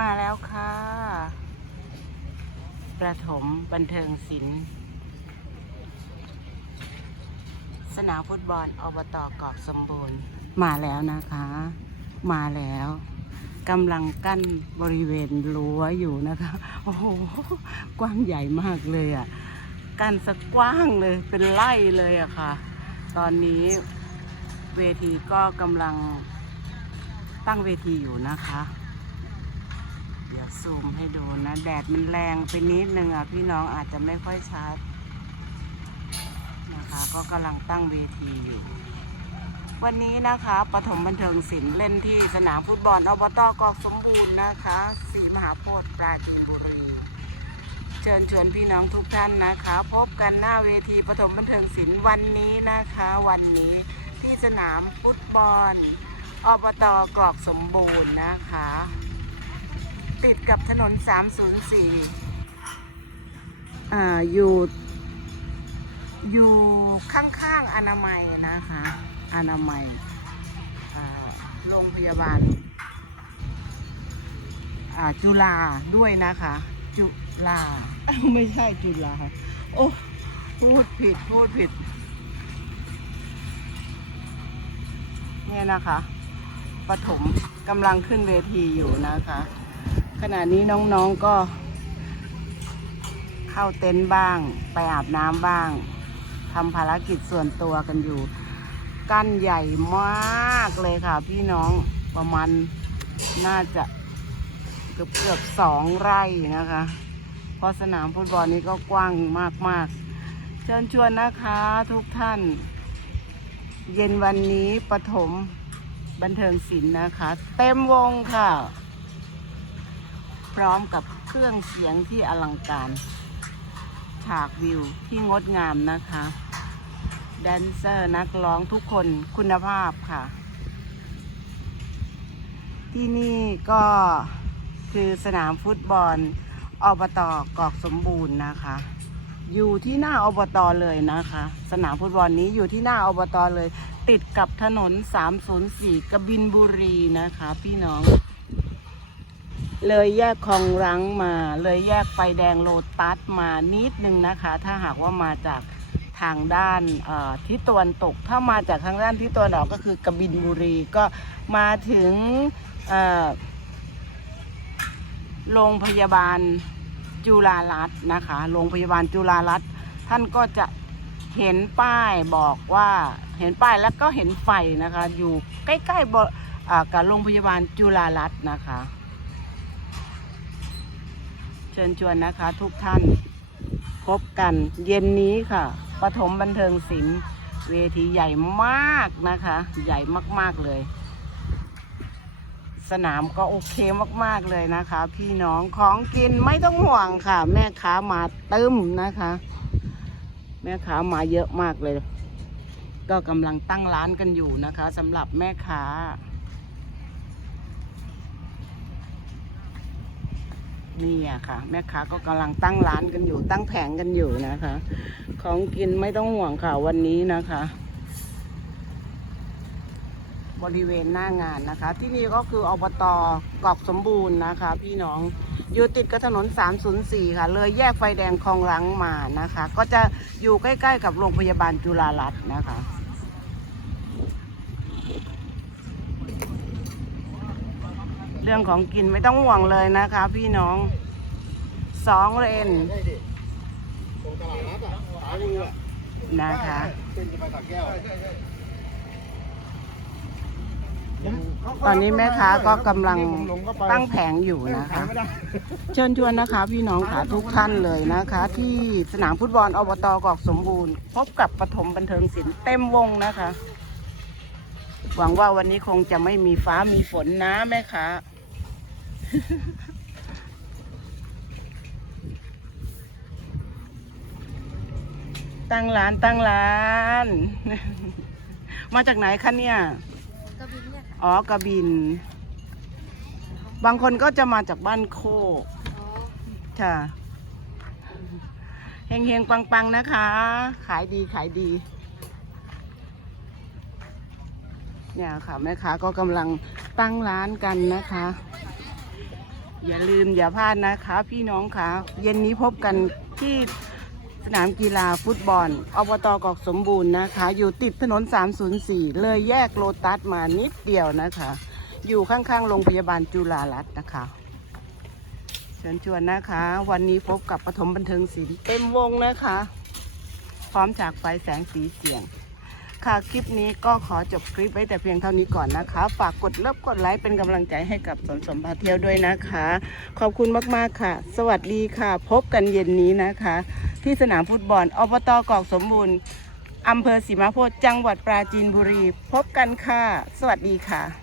มาแล้วค่ะ ประถมบันเทิงศิลป์ สนามฟุตบอลอบตกอกสมบูรณ์ มาแล้วนะคะ มาแล้วกำลังกั้นบริเวณรั้วอยู่นะคะ โอ้โห กว้างใหญ่มากเลยอะ่ะ กั้นสักกว้างเลย เป็นไร่เลยอะค่ะ ตอนนี้เวทีก็กำลังตั้งเวทีอยู่นะคะ ซูมให้ดูนะ แดดมันแรงไปนิดนึงอะ พี่น้องอาจจะไม่ค่อยชัดนะคะ ก็กำลังตั้งเวทีอยู่ วันนี้นะคะปฐมบันเทิงศิลป์เล่นที่สนามฟุตบอลอบตกอกสมบูรณ์นะคะศรีมหาโพธิ์ปราจีนบุรีเชิญชวนพี่น้องทุกท่านนะคะ พบกันหน้าเวทีปฐมบันเทิงศิลป์วันนี้นะคะ วันนี้ที่สนามฟุตบอลอบตกรอกสมบูรณ์นะคะ ติดกับถนน 304 อ่า อยู่ อยู่ข้างๆอนามัยนะคะ อนามัยโรงพยาบาลอ่าจุฬาด้วยนะคะ จุฬาไม่ใช่จุฬาโอ้พูดผิดพูดผิด เนี่ยนะคะปฐมกำลังขึ้นเวทีอยู่นะคะ ขณะนี้น้องๆก็ เข้าเต็นท์บ้าง ไปอาบน้ำบ้างทำภารกิจส่วนตัวกันอยู่ กั้นใหญ่มากเลยค่ะ พี่น้องประมาณน่าจะเกือบเกือบสองไร่นะคะ เพราะสนามฟุตบอลนี้ก็กว้างมากๆ เชิญชวนนะคะทุกท่าน เย็นวันนี้ปฐมบันเทิงศิลป์นะคะ เต็มวงค่ะ พร้อมกับเครื่องเสียงที่อลังการ ฉากวิวที่งดงามนะคะ แดนเซอร์นักร้องทุกคนคุณภาพค่ะ ที่นี่ก็คือสนามฟุตบอลอบตกอกสมบูรณ์นะคะ อยู่ที่หน้าอบตเลยนะคะ สนามฟุตบอลนี้อยู่ที่หน้าอบตเลย ติดกับถนน 304กบินบุรีนะคะ พี่น้อง เลยแยกคลองรังมา เลยแยกไฟแดงโลตัสมานิดนึงนะคะ ถ้าหากว่ามาจากทางด้านเอ่อทิศตะวันตก ถ้ามาจากทางด้านทิศตะวันออกก็คือกบินบุรีก็มาถึงโรงพยาบาลจุฬารัตน์นะคะโรงพยาบาลจุฬารัตน์ท่านก็จะเห็นป้ายบอกว่าเห็นป้ายแล้วก็เห็นไฟนะคะ อยู่ใกล้ๆกับโรงพยาบาลจุฬารัตน์นะคะ เชิญชวนนะคะทุกท่านพบกันเย็นนี้ค่ะปฐมบันเทิงศิลป์เวทีใหญ่มากนะคะ ใหญ่มากๆเลย สนามก็โอเคมากๆเลยนะคะ พี่น้องของกินไม่ต้องห่วงค่ะ แม่ค้ามาเตึมนะคะ แม่ค้ามาเยอะมากเลย ก็กำลังตั้งร้านกันอยู่นะคะสำหรับแม่ค้า นี่อะค่ะ แม่ค้าก็กำลังตั้งร้านกันอยู่ ตั้งแผงกันอยู่นะคะ ของกินไม่ต้องห่วงค่ะวันนี้นะคะ บริเวณหน้างานนะคะ ที่นี่ก็คืออบตกอกสมบูรณ์นะคะ พี่น้องอยู่ติดกับถนน 304 ค่ะ เลยแยกไฟแดงคลองหลังมานะคะ ก็จะอยู่ใกล้ ๆ กับโรงพยาบาลจุฬารัตน์นะคะ เรื่องของกินไม่ต้องห่วงเลยนะคะ พี่น้องสองเลนได้ดิตรงตลาดนัดอะสายมืออะนะคะตอนนี้แม่ค้าก็กำลังตั้งแผงอยู่นะคะ เชิญชวนนะคะ พี่น้องค่ะทุกท่านเลยนะคะ ที่สนามฟุตบอลอบตกอกสมบูรณ์ พบกับปฐมบันเทิงศิลป์เต็มวงนะคะ หวังว่าวันนี้คงจะไม่มีฟ้ามีฝนนะแม่ค้า ตั้งร้านตั้งร้าน มาจากไหนคะเนี่ย กระบินเนี่ยค่ะอ๋อกระบิน บางคนก็จะมาจากบ้านโคกอ๋อค่ะเฮงเฮงปังปังๆนะคะ ขายดีขายดี เนี่ยค่ะแม่ค้าก็กำลังตั้งร้านกันนะคะ อย่าลืมอย่าพลาดนะคะ พี่น้องคะเย็นนี้พบกันที่สนามกีฬาฟุตบอลอบตกอกสมบูรณ์นะคะ อยู่ติดถนน 304 เลยแยกโลตัสมานิดเดียวนะคะ อยู่ข้างๆโรงพยาบาลจุฬารัตน์นะคะ เชิญชวนนะคะ วันนี้พบกับปฐมบันเทิงศิลป์เต็มวงนะคะ พร้อมฉากไฟแสงสีเสียง ค่ะคลิปนี้ก็ขอจบคลิปไว้แต่เพียงเท่านี้ก่อนนะคะ ฝากกดเลิฟกดไลค์เป็นกำลังใจให้กับสนสมพาเที่ยวด้วยนะคะ ขอบคุณมากๆค่ะ สวัสดีค่ะ พบกันเย็นนี้นะคะ ที่สนามฟุตบอลอบตกอกสมบูรณ์อำเภอสีมาโพธิ์จังหวัดปราจีนบุรี พบกันค่ะ สวัสดีค่ะ